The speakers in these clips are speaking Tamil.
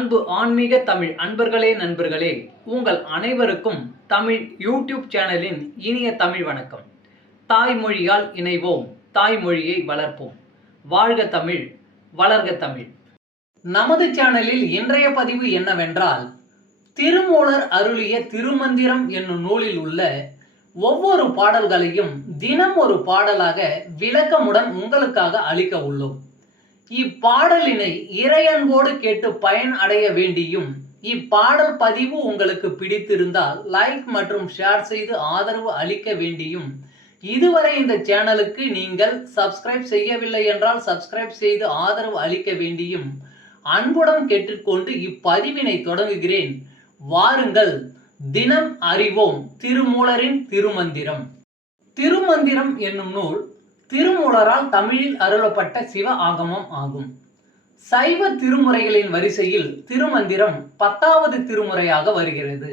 அன்பு ஆன்மீக தமிழ் அன்பர்களே நண்பர்களே, உங்கள் அனைவருக்கும் தமிழ் யூடியூப் சேனலின் இனிய தமிழ் வணக்கம். தாய்மொழியால் இணைவோம், தாய்மொழியை வளர்ப்போம். வாழ்க தமிழ், வளர்க தமிழ். நமது சேனலில் இன்றைய பதிவு என்னவென்றால், திருமூலர் அருளிய திருமந்திரம் என்னும் நூலில் உள்ள ஒவ்வொரு பாடல்களையும் தினம் ஒரு பாடலாக விளக்கமுடன் உங்களுக்காக அளிக்க உள்ளோம். இப்பாடலினை இறையன்போடு கேட்டு பயன் அடைய வேண்டியும், இப்பாடல் பதிவு உங்களுக்கு பிடித்திருந்தால் லைக் மற்றும் ஷேர் செய்து ஆதரவு அளிக்க வேண்டியும், இதுவரை இந்த சேனலுக்கு நீங்கள் சப்ஸ்கிரைப் செய்யவில்லை என்றால் சப்ஸ்கிரைப் செய்து ஆதரவு அளிக்க வேண்டியும் அன்புடன் கேட்டுக்கொண்டு இப்பதிவினை தொடங்குகிறேன். வாருங்கள், தினம் அறிவோம் திருமூலரின் திருமந்திரம். திருமந்திரம் என்னும் நூல் திருமூலரால் தமிழில் அருளப்பட்ட சிவ ஆகமம் ஆகும். சைவ திருமுறைகளின் வரிசையில் திருமந்திரம் 10வது திருமுறையாக வருகிறது.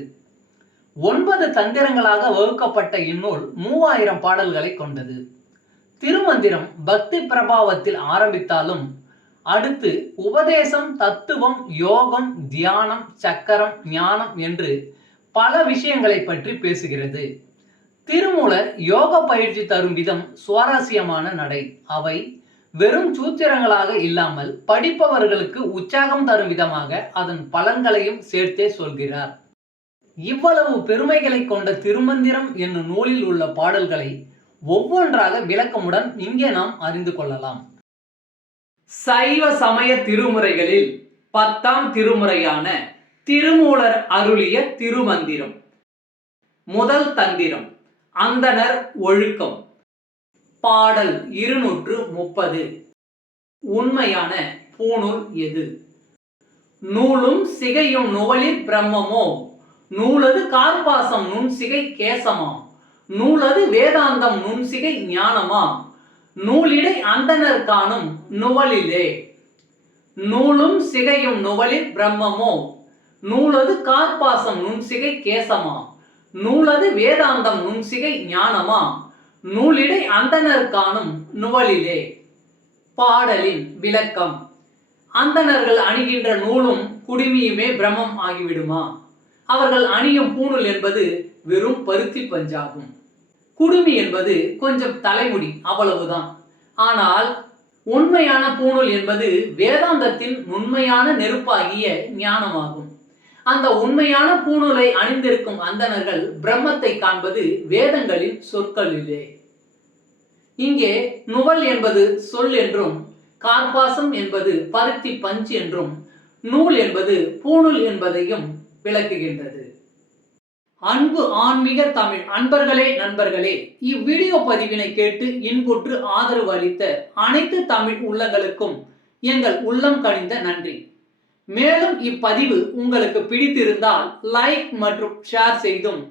9 தந்திரங்களாக வகுக்கப்பட்ட இந்நூல் 3000 பாடல்களை கொண்டது. திருமந்திரம் பக்தி பிரபாவத்தில் ஆரம்பித்தாலும் அடுத்து உபதேசம், தத்துவம், யோகம், தியானம், சக்கரம், ஞானம் என்று பல விஷயங்களை பற்றி பேசுகிறது. திருமூலர் யோக பயிற்சி தரும் விதம் சுவாரஸ்யமான நடை. அவை வெறும் சூத்திரங்களாக இல்லாமல் படிப்பவர்களுக்கு உற்சாகம் தரும் விதமாக அதன் பலன்களையும் சேர்த்தே சொல்கிறார். இவ்வளவு பெருமைகளை கொண்ட திருமந்திரம் என்னும் நூலில் உள்ள பாடல்களை ஒவ்வொன்றாக விளக்கமுடன் இங்கே நாம் அறிந்து கொள்ளலாம். சைவ சமய திருமுறைகளில் 10ஆம் திருமுறையான திருமூலர் அருளிய திருமந்திரம். முதல் தந்திரம், அந்தணர் ஒழுக்கம். பாடல் 230. உண்மையான பூணூல் எது? நூலும் சிகையும் நுவலிற் பிரம்மமோ, நூலது கார்பாசம் நுண்சிகை கேசமா, நூலது வேதாந்தம் நுண்சிகை ஞானமா, நூலிடை அந்தணர் காணும் நுவலிலே. நூலும் சிகையும் நுவலிற் பிரம்மமோ, நூலது கார்பாசம் நுண்சிகை கேசமா, நூலது வேதாந்தம் நுண்சிகை ஞானமா, நூலிடை அந்தணர் காணும் நுவலிலே. பாடலின் விளக்கம். அந்தணர்கள் அணிகின்ற நூலும் குடுமியுமே பிரம்மம் ஆகிவிடுமா? அவர்கள் அணியும் பூணூல் என்பது வெறும் பருத்தி பஞ்சாகும். குடுமி என்பது கொஞ்சம் தலைமுடி, அவ்வளவுதான். ஆனால் உண்மையான பூணூல் என்பது வேதாந்தத்தின் உண்மையான நெருப்பாகிய ஞானமாகும். அந்த உண்மையான பூணூலை அணிந்திருக்கும் அந்தணர்கள் பிரம்மத்தை காண்பது வேதங்களின் சொற்களிலே. இங்கே நுவல் என்பது சொல் என்றும், கார்பாசம் என்பது பருத்தி பஞ்சு என்றும், நூல் என்பது பூணூல் என்பதையும் விளக்குகின்றது. அன்பு ஆன்மீக தமிழ் அன்பர்களே நண்பர்களே, இவ்வீடியோ பதிவினை கேட்டு இன்புற்று ஆதரவு அளித்த அனைத்து தமிழ் உள்ளங்களுக்கும் எங்கள் உள்ளம் கனிந்த நன்றி. மேலும் இப்பதிவு உங்களுக்கு பிடித்திருந்தால் லைக் மற்றும் ஷேர் செய்தும்,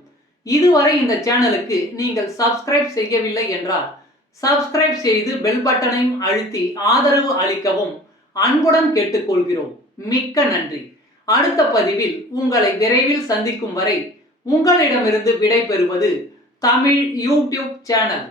இதுவரை இந்த சேனலுக்கு நீங்கள் சப்ஸ்கிரைப் செய்யவில்லை என்றால் சப்ஸ்கிரைப் செய்து பெல் பட்டனையும் அழுத்தி ஆதரவு அளிக்கவும் அன்புடன் கேட்டுக்கொள்கிறோம். மிக்க நன்றி. அடுத்த பதிவில் உங்களை விரைவில் சந்திக்கும் வரை உங்களிடமிருந்து விடை பெறுவது தமிழ் யூடியூப் சேனல்.